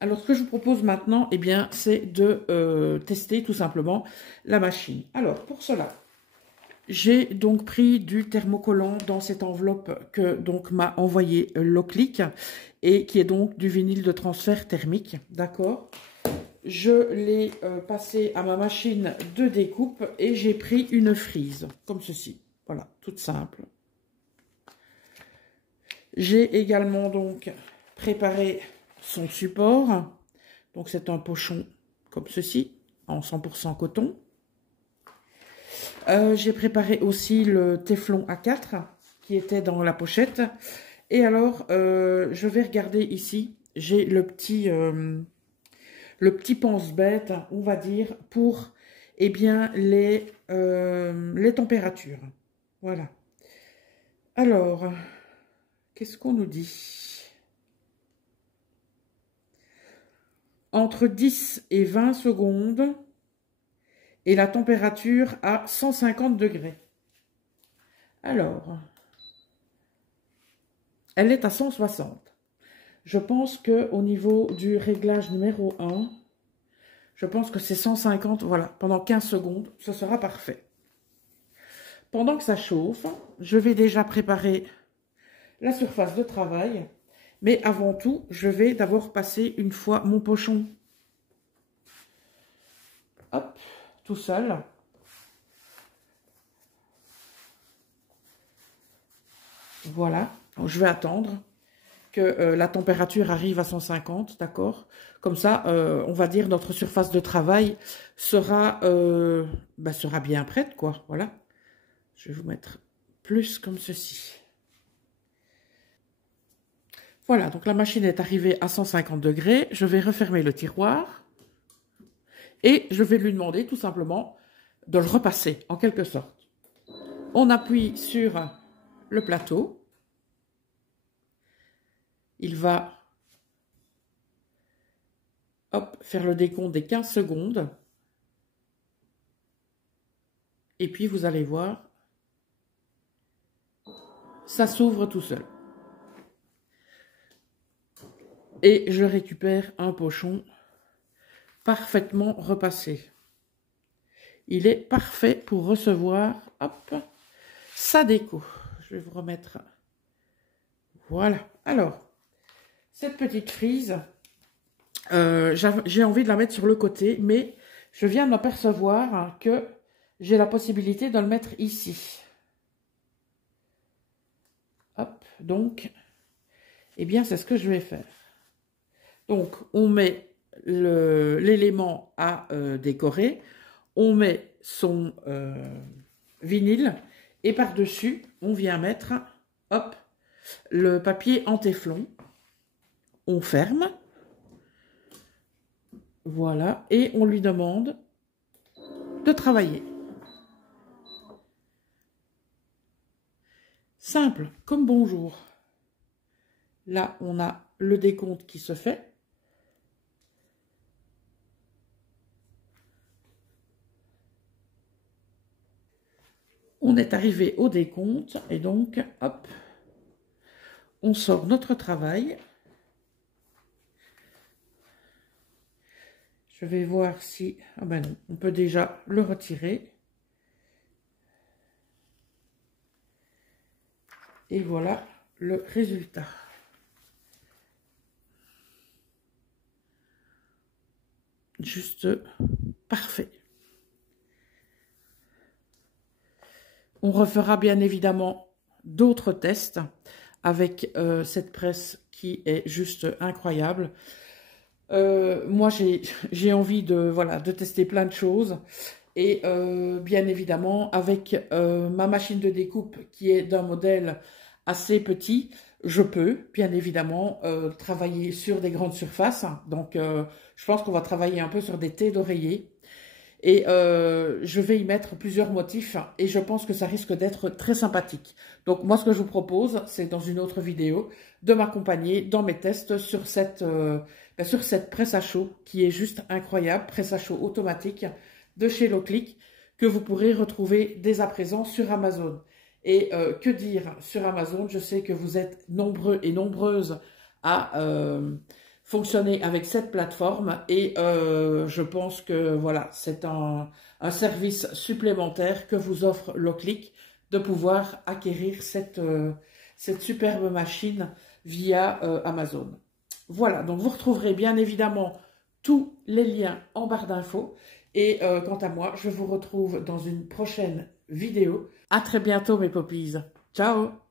Alors, ce que je vous propose maintenant, eh bien, c'est de tester tout simplement la machine. Alors, pour cela, j'ai donc pris du thermocollant dans cette enveloppe que donc m'a envoyé Loclic et qui est donc du vinyle de transfert thermique, d'accord? Je l'ai passé à ma machine de découpe et j'ai pris une frise, comme ceci. Voilà, toute simple. J'ai également donc préparé son support. Donc c'est un pochon comme ceci, en 100% coton. J'ai préparé aussi le téflon A4 qui était dans la pochette. Et alors, je vais regarder ici. J'ai le petit pense-bête, on va dire, pour eh bien, les températures. Voilà. Alors, qu'est-ce qu'on nous dit? Entre 10 et 20 secondes et la température à 150 degrés. Alors, elle est à 160. Je pense qu'au niveau du réglage numéro 1, je pense que c'est 150, voilà, pendant 15 secondes, ce sera parfait. Pendant que ça chauffe, je vais déjà préparer la surface de travail. Mais avant tout, je vais d'abord passer une fois mon pochon. Hop, tout seul. Voilà, donc, je vais attendre que la température arrive à 150, d'accord? Comme ça, on va dire notre surface de travail sera bien prête, quoi. Voilà. Je vais vous mettre plus comme ceci. Voilà, donc la machine est arrivée à 150 degrés. Je vais refermer le tiroir et je vais lui demander tout simplement de le repasser, en quelque sorte. On appuie sur le plateau. Il va faire le décompte des 15 secondes. Et puis, vous allez voir, ça s'ouvre tout seul. Et je récupère un pochon parfaitement repassé. Il est parfait pour recevoir, hop, sa déco. Je vais vous remettre, voilà. Alors, cette petite frise, j'ai envie de la mettre sur le côté, mais je viens de m'apercevoir que j'ai la possibilité de le mettre ici. Hop, donc, eh bien, c'est ce que je vais faire. Donc, on met l'élément à décorer, on met son vinyle, et par-dessus, on vient mettre, hop, le papier en téflon. On ferme. Voilà, et on lui demande de travailler. Simple, comme bonjour. Là, on a le décompte qui se fait. On est arrivé au décompte et donc, hop, on sort notre travail. Je vais voir si... Ah ben non, on peut déjà le retirer. Et voilà le résultat. Juste parfait. On refera bien évidemment d'autres tests avec cette presse qui est juste incroyable. Moi, j'ai envie de tester plein de choses. Et bien évidemment, avec ma machine de découpe qui est d'un modèle assez petit, je peux, bien évidemment, travailler sur des grandes surfaces. Donc, je pense qu'on va travailler un peu sur des thés d'oreiller. Et je vais y mettre plusieurs motifs et je pense que ça risque d'être très sympathique. Donc moi, ce que je vous propose, c'est dans une autre vidéo, de m'accompagner dans mes tests sur cette presse à chaud qui est juste incroyable, presse à chaud automatique de chez Loclic que vous pourrez retrouver dès à présent sur Amazon. Et que dire sur Amazon, je sais que vous êtes nombreux et nombreuses à fonctionner avec cette plateforme et je pense que voilà, c'est un service supplémentaire que vous offre Loclic de pouvoir acquérir cette superbe machine via Amazon. Voilà, donc vous retrouverez bien évidemment tous les liens en barre d'infos. Et quant à moi, je vous retrouve dans une prochaine vidéo. À très bientôt mes poppies. Ciao!